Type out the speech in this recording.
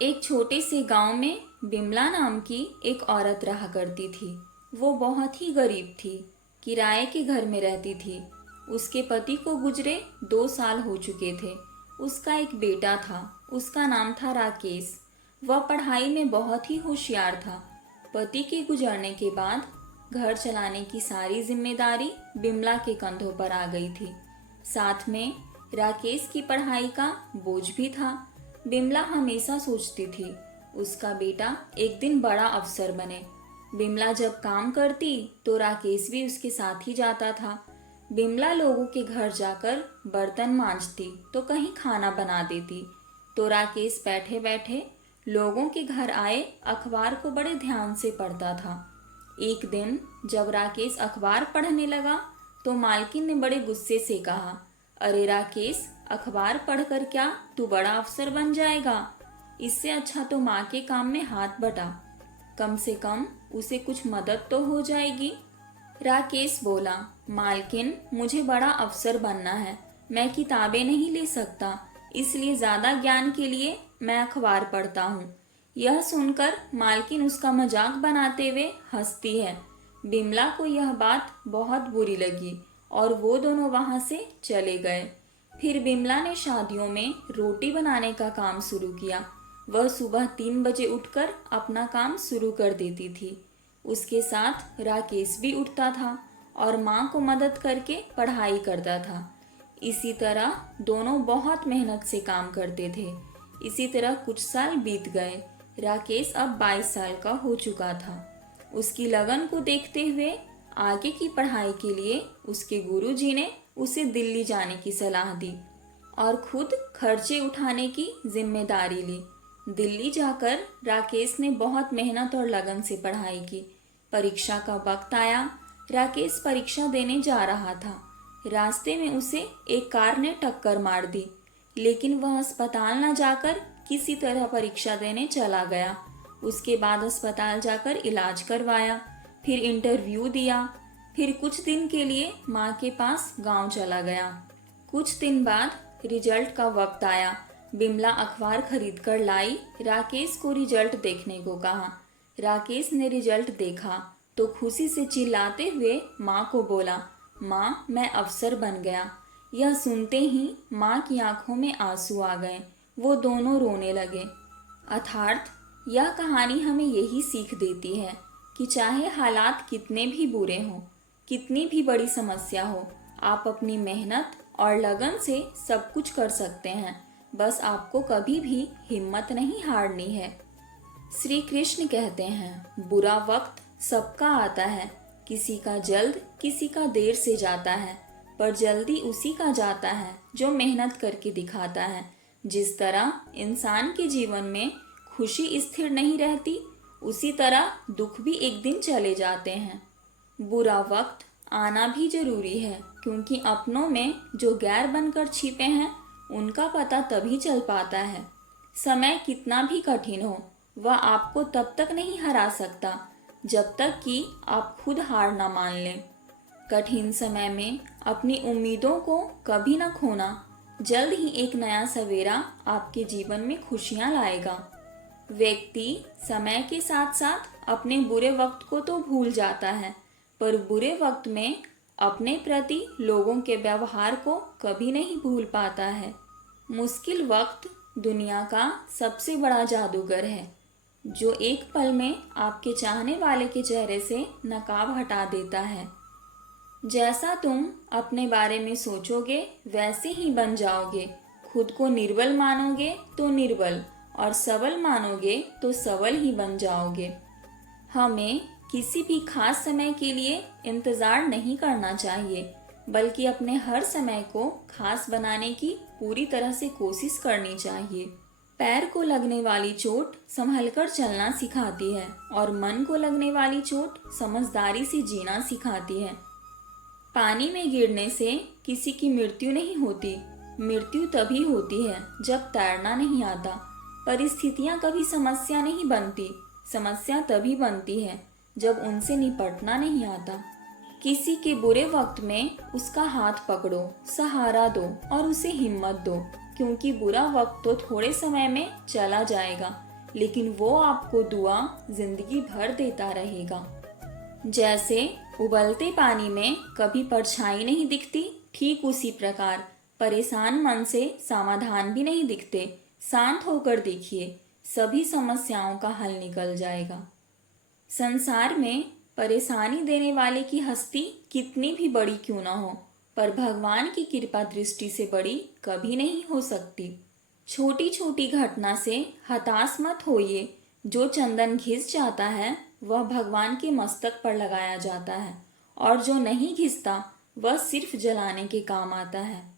एक छोटे से गांव में बिमला नाम की एक औरत रहा करती थी। वो बहुत ही गरीब थी, किराए के घर में रहती थी। उसके पति को गुजरे 2 साल हो चुके थे। उसका एक बेटा था, उसका नाम था राकेश। वह पढ़ाई में बहुत ही होशियार था। पति के गुजरने के बाद घर चलाने की सारी जिम्मेदारी बिमला के कंधों पर आ गई थी। साथ में राकेश की पढ़ाई का बोझ भी था। बिमला हमेशा सोचती थी उसका बेटा एक दिन बड़ा अफसर बने। बिमला जब काम करती तो राकेश भी उसके साथ ही जाता था। बिमला लोगों के घर जाकर बर्तन मांजती तो कहीं खाना बना देती, तो राकेश बैठे बैठे लोगों के घर आए अखबार को बड़े ध्यान से पढ़ता था। एक दिन जब राकेश अखबार पढ़ने लगा तो मालकिन ने बड़े गुस्से से कहा, अरे राकेश, अखबार पढ़कर क्या तू बड़ा अफसर बन जाएगा? इससे अच्छा तो माँ के काम में हाथ बटा, कम से कम उसे कुछ मदद तो हो जाएगी। राकेश बोला, मालकिन, मुझे बड़ा अफसर बनना है, मैं किताबें नहीं ले सकता, इसलिए ज्यादा ज्ञान के लिए मैं अखबार पढ़ता हूँ। यह सुनकर मालकिन उसका मजाक बनाते हुए हंसती है। बिमला को यह बात बहुत बुरी लगी और वो दोनों वहां से चले गए। फिर बिमला ने शादियों में रोटी बनाने का काम शुरू किया। वह सुबह 3 बजे उठकर अपना काम शुरू कर देती थी। उसके साथ राकेश भी उठता था और माँ को मदद करके पढ़ाई करता था। इसी तरह दोनों बहुत मेहनत से काम करते थे। इसी तरह कुछ साल बीत गए। राकेश अब 22 साल का हो चुका था। उसकी लगन को देखते हुए आगे की पढ़ाई के लिए उसके गुरुजी ने उसे दिल्ली जाने की सलाह दी और खुद खर्चे उठाने की जिम्मेदारी ली। दिल्ली जाकर राकेश ने बहुत मेहनत और लगन से पढ़ाई की। परीक्षा का वक्त आया। राकेश परीक्षा देने जा रहा था। रास्ते में उसे एक कार ने टक्कर मार दी, लेकिन वह अस्पताल न जाकर किसी तरह परीक्षा देने चला गया। उसके बाद अस्पताल जाकर इलाज करवाया, फिर इंटरव्यू दिया, फिर कुछ दिन के लिए माँ के पास गांव चला गया। कुछ दिन बाद रिजल्ट का वक्त आया। बिमला अखबार खरीद कर लाई। राकेश को रिजल्ट देखने को कहा। राकेश ने रिजल्ट देखा तो खुशी से चिल्लाते हुए माँ को बोला, माँ, मैं अफसर बन गया। यह सुनते ही माँ की आंखों में आंसू आ गए। वो दोनों रोने लगे। अर्थात यह कहानी हमें यही सीख देती है कि चाहे हालात कितने भी बुरे हों, कितनी भी बड़ी समस्या हो, आप अपनी मेहनत और लगन से सब कुछ कर सकते हैं। बस आपको कभी भी हिम्मत नहीं हारनी है। श्री कृष्ण कहते हैं, बुरा वक्त सबका आता है, किसी का जल्द, किसी का देर से जाता है, पर जल्दी उसी का जाता है जो मेहनत करके दिखाता है। जिस तरह इंसान के जीवन में खुशी स्थिर नहीं रहती, उसी तरह दुख भी एक दिन चले जाते हैं। बुरा वक्त आना भी जरूरी है, क्योंकि अपनों में जो गैर बनकर छिपे हैं उनका पता तभी चल पाता है। समय कितना भी कठिन हो, वह आपको तब तक नहीं हरा सकता जब तक कि आप खुद हार ना मान लें। कठिन समय में अपनी उम्मीदों को कभी न खोना। जल्द ही एक नया सवेरा आपके जीवन में खुशियां लाएगा। व्यक्ति समय के साथ साथ अपने बुरे वक्त को तो भूल जाता है, पर बुरे वक्त में अपने प्रति लोगों के व्यवहार को कभी नहीं भूल पाता है। मुश्किल वक्त दुनिया का सबसे बड़ा जादूगर है, जो एक पल में आपके चाहने वाले के चेहरे से नकाब हटा देता है। जैसा तुम अपने बारे में सोचोगे वैसे ही बन जाओगे। खुद को निर्बल मानोगे तो निर्बल, और सबल मानोगे तो सबल ही बन जाओगे। हमें किसी भी खास समय के लिए इंतज़ार नहीं करना चाहिए, बल्कि अपने हर समय को खास बनाने की पूरी तरह से कोशिश करनी चाहिए। पैर को लगने वाली चोट संभलकर चलना सिखाती है और मन को लगने वाली चोट समझदारी से जीना सिखाती है। पानी में गिरने से किसी की मृत्यु नहीं होती। मृत्यु तभी होती है जब तैरना नहीं आता। परिस्थितियां कभी समस्या नहीं बनती। समस्या तभी बनती है जब उनसे निपटना नहीं आता। किसी के बुरे वक्त में उसका हाथ पकड़ो, सहारा दो और उसे हिम्मत दो, क्योंकि बुरा वक्त तो थोड़े समय में चला जाएगा, लेकिन वो आपको दुआ जिंदगी भर देता रहेगा। जैसे उबलते पानी में कभी परछाई नहीं दिखती, ठीक उसी प्रकार परेशान मन से समाधान भी नहीं दिखते। शांत होकर देखिए, सभी समस्याओं का हल निकल जाएगा। संसार में परेशानी देने वाले की हस्ती कितनी भी बड़ी क्यों ना हो, पर भगवान की कृपा दृष्टि से बड़ी कभी नहीं हो सकती। छोटी छोटी घटना से हताश मत होइए। जो चंदन घिस जाता है वह भगवान के मस्तक पर लगाया जाता है, और जो नहीं घिसता वह सिर्फ जलाने के काम आता है।